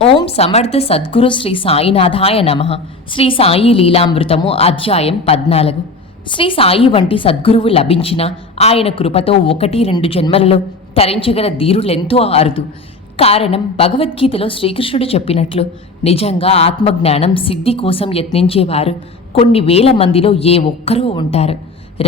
ఓం సమర్థ సద్గురు శ్రీ సాయినాథాయ నమః. శ్రీ సాయి లీలామృతము అధ్యాయం 14. శ్రీ సాయి వంటి సద్గురువు లభించిన ఆయన కృపతో 1-2 జన్మలలో తరించగల ధీరులెంతో అరుదు. కారణం భగవద్గీతలో శ్రీకృష్ణుడు చెప్పినట్లు నిజంగా ఆత్మజ్ఞానం సిద్ధి కోసం యత్నించేవారు కొన్ని వేల మందిలో ఏ ఒక్కరూ ఉంటారు.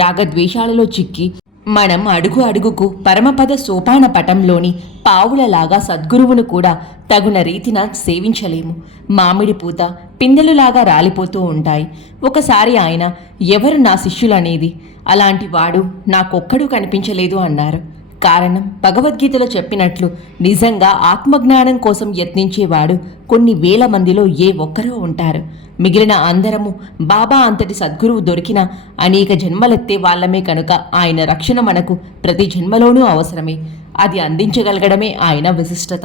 రాగద్వేషాలలో చిక్కి మనం అడుగు అడుగుకు పరమపద సోపాన పటంలోని పావులలాగా సద్గురువును కూడా తగున రీతిన సేవించలేము. మామిడి పూత పిందెలులాగా రాలిపోతూ ఉంటాయి. ఒకసారి ఆయన ఎవరు నా శిష్యులనేది, అలాంటి వాడు నాకొక్కడూ కనిపించలేదు అన్నారు. కారణం భగవద్గీతలో చెప్పినట్లు నిజంగా ఆత్మజ్ఞానం కోసం యత్నించేవాడు కొన్ని వేల మందిలో ఏ ఒక్కరూ ఉంటారు. మిగిలిన అందరము బాబా అంతటి సద్గురువు దొరికిన అనేక జన్మలెత్తే వాళ్ళమే కనుక ఆయన రక్షణ మనకు ప్రతి జన్మలోనూ అవసరమే. అది అందించగలగడమే ఆయన విశిష్టత.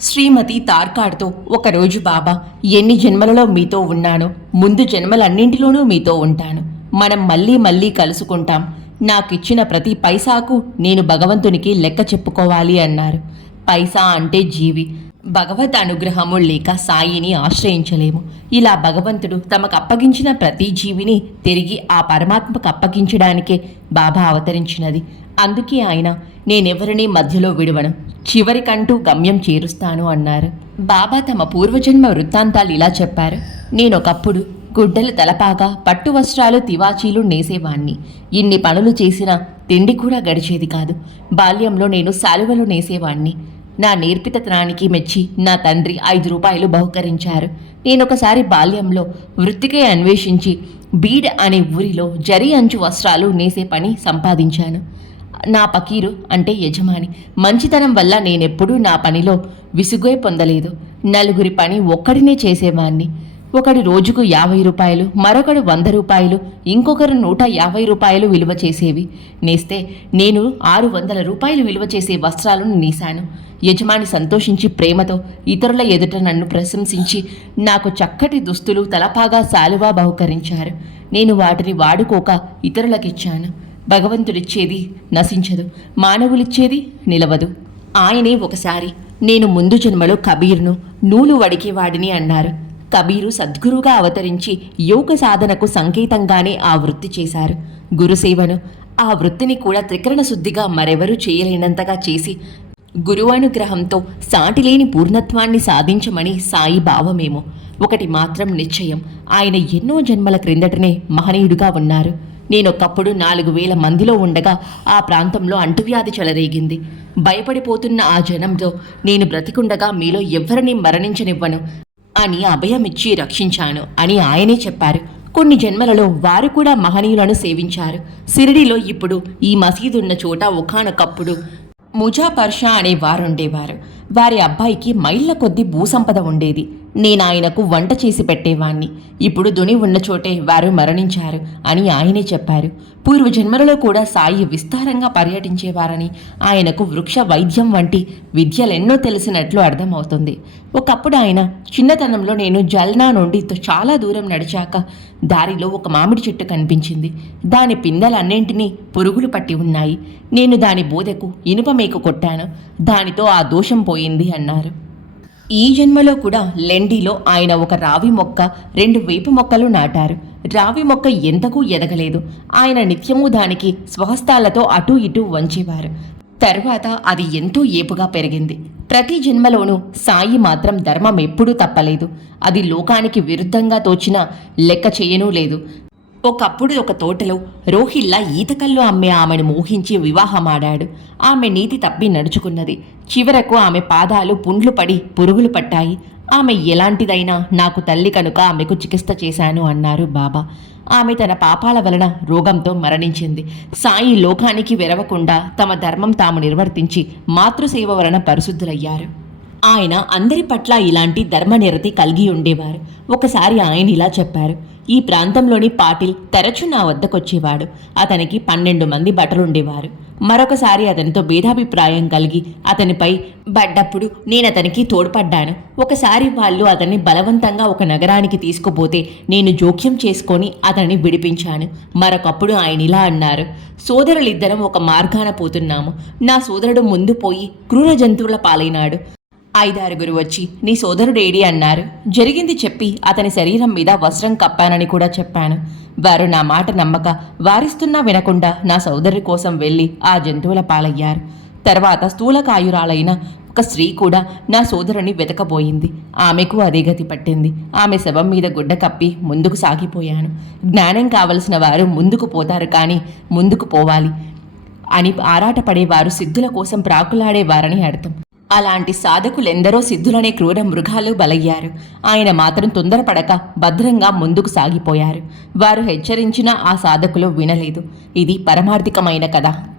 శ్రీమతి తార్కాడ్తో ఒకరోజు బాబా, ఎన్ని జన్మలలో మీతో ఉన్నానో ముందు జన్మలన్నింటిలోనూ మీతో ఉంటాను. మనం మళ్ళీ మళ్ళీ కలుసుకుంటాం. నాకిచ్చిన ప్రతి పైసాకు నేను భగవంతునికి లెక్క చెప్పుకోవాలి అన్నారు. పైసా అంటే జీవి. భగవత్ అనుగ్రహము లేక సాయిని ఆశ్రయించలేము. ఇలా భగవంతుడు తమకు అప్పగించిన ప్రతి జీవిని తిరిగి ఆ పరమాత్మకు అప్పగించడానికే బాబా అవతరించినది. అందుకే ఆయన నేనెవరినీ మధ్యలో విడువను, చివరికంటూ గమ్యం చేరుస్తాను అన్నారు. బాబా తమ పూర్వజన్మ వృత్తాంతాలు ఇలా చెప్పారు. నేనొకప్పుడు గుడ్డలు తలపాగా, పట్టు వస్త్రాలు, తివాచీలు నేసేవాణ్ణి. ఇన్ని పనులు చేసినా తిండి కూడా గడిచేది కాదు. బాల్యంలో నేను శాలువలు నేసేవాణ్ణి. నా నేర్పితనానికి మెచ్చి నా తండ్రి 5 రూపాయలు బహుకరించారు. నేనొకసారి బాల్యంలో వృత్తికై అన్వేషించి బీడ్ అనే ఊరిలో జరీ అంచు వస్త్రాలు నేసే పని సంపాదించాను. నా పకీరు అంటే యజమాని మంచితనం వల్ల నేనెప్పుడూ నా పనిలో విసుగే పొందలేదు. నలుగురి పని ఒక్కడినే చేసేవాణ్ణి. ఒకడు రోజుకు 50 రూపాయలు, మరొకడు 100 రూపాయలు, ఇంకొకరు 150 రూపాయలు విలువ చేసేవి నేస్తే నేను 600 రూపాయలు విలువ చేసే వస్త్రాలను నేశాను. యజమాని సంతోషించి ప్రేమతో ఇతరుల ఎదుట నన్ను ప్రశంసించి నాకు చక్కటి దుస్తులు, తలపాగా, శాలువా బహుకరించారు. నేను వాటిని వాడుకోక ఇతరులకిచ్చాను. భగవంతుడిచ్చేది నశించదు, మానవులిచ్చేది నిలవదు. ఆయనే ఒకసారి నేను ముందు జన్మలో కబీర్ను, నూలు వడికేవాడిని అన్నారు. కబీరు సద్గురుగా అవతరించి యోగ సాధనకు సంకేతంగానే ఆ వృత్తి చేశారు. గురుసేవను, ఆ వృత్తిని కూడా త్రికరణ శుద్ధిగా మరెవరూ చేయలేనంతగా చేసి గురువనుగ్రహంతో సాటిలేని పూర్ణత్వాన్ని సాధించమని సాయి భావమేమో. ఒకటి మాత్రం నిశ్చయం, ఆయన ఎన్నో జన్మల క్రిందటనే మహనీయుడుగా ఉన్నారు. నేనొకప్పుడు 4000 మందిలో ఉండగా ఆ ప్రాంతంలో అంటువ్యాధి చెలరేగింది. భయపడిపోతున్న ఆ జనంతో నేను బ్రతికుండగా మీలో ఎవ్వరినీ మరణించనివ్వను అని అభయమిచ్చి రక్షించాను అని ఆయనే చెప్పారు. కొన్ని జన్మలలో వారు కూడా మహనీయులను సేవించారు. సిరిడిలో ఇప్పుడు ఈ మసీదున్న చోట ఒకానొకప్పుడు ముజాపర్షా అనే వారుండేవారు. వారి అబ్బాయికి మైళ్ళ కొద్దీ భూసంపద ఉండేది. నేనాయనకు వంట చేసి పెట్టేవాణ్ణి. ఇప్పుడు దుని ఉన్న చోటే వారు మరణించారు అని ఆయనే చెప్పారు. పూర్వజన్మలలో కూడా సాయి విస్తారంగా పర్యటించేవారని, ఆయనకు వృక్ష వైద్యం వంటి విద్యలెన్నో తెలిసినట్లు అర్థమవుతుంది. ఒకప్పుడు ఆయన చిన్నతనంలో నేను జల్నా నుండి చాలా దూరం నడిచాక దారిలో ఒక మామిడి చెట్టు కనిపించింది. దాని పిందెలన్నింటినీ పురుగులు పట్టి ఉన్నాయి. నేను దాని బోదెకు ఇనుప మేకు కొట్టాను. దానితో ఆ దోషం పోయింది అన్నారు. ఈ జన్మలో కూడా లెండిలో ఆయన ఒక రావి మొక్క, 2 వేప మొక్కలు నాటారు. రావి మొక్క ఎంతకు ఎదగలేదు. ఆయన నిత్యము దానికి స్వహస్తాలతో అటూ ఇటూ వంచేవారు. తరువాత అది ఎంతో ఏపుగా పెరిగింది. ప్రతి జన్మలోనూ సాయి మాత్రం ధర్మం ఎప్పుడూ తప్పలేదు. అది లోకానికి విరుద్ధంగా తోచినా లెక్క చేయనూ లేదు. ఒకప్పుడు ఒక తోటలో రోహిల్లా ఈతకల్లు అమ్మే ఆమెను మోహించి వివాహమాడాడు. ఆమె నీతి తప్పి నడుచుకున్నది. చివరకు ఆమె పాదాలు పుండ్లు పడి పురుగులు పట్టాయి. ఆమె ఎలాంటిదైనా నాకు తల్లి కనుక ఆమెకు చికిత్స చేశాను అన్నారు బాబా. ఆమె తన పాపాల వలన రోగంతో మరణించింది. సాయి లోకానికి వెరవకుండా తమ ధర్మం తాము నిర్వర్తించి మాతృసేవ వలన పరిశుద్ధులయ్యారు. ఆయన అందరి పట్ల ఇలాంటి ధర్మనిరతి కలిగి ఉండేవారు. ఒకసారి ఆయన ఇలా చెప్పారు. ఈ ప్రాంతంలోని పాటిల్ తరచూ నా వద్దకొచ్చేవాడు. అతనికి 12 మంది భటులుండేవారు. మరొకసారి అతనితో భేదాభిప్రాయం కలిగి అతనిపై పడ్డప్పుడు నేనతనికి తోడ్పడ్డాను. ఒకసారి వాళ్ళు అతన్ని బలవంతంగా ఒక నగరానికి తీసుకుపోతే నేను జోక్యం చేసుకొని అతన్ని విడిపించాను. మరొకప్పుడు ఆయన ఇలా అన్నారు. సోదరులిద్దరం ఒక మార్గాన పోతున్నాము. నా సోదరుడు ముందు పోయి క్రూర జంతువుల పాలైనాడు. ఐదారుగురు వచ్చి నీ సోదరుడేడి అన్నారు. జరిగింది చెప్పి అతని శరీరం మీద వస్త్రం కప్పానని కూడా చెప్పాను. వారు నా మాట నమ్మక వారిస్తున్నా వినకుండా నా సోదరి కోసం వెళ్ళి ఆ జంతువుల పాలయ్యారు. తర్వాత స్థూలకాయురాలైన ఒక స్త్రీ కూడా నా సోదరుని వెతకబోయింది. ఆమెకు అదే గతి పట్టింది. ఆమె శవం మీద గుడ్డ కప్పి ముందుకు సాగిపోయాను. జ్ఞానం కావలసిన వారు ముందుకు పోతారు, కానీ ముందుకు పోవాలి అని ఆరాటపడేవారు సిద్ధుల కోసం ప్రాకులాడేవారని అర్థం. అలాంటి సాధకులెందరో సిద్ధులనే క్రూర మృగాలు బలయ్యారు. ఆయన మాత్రం తొందరపడక భద్రంగా ముందుకు సాగిపోయారు. వారు హెచ్చరించినా ఆ సాధకులు వినలేదు. ఇది పరమార్థికమైన కథ.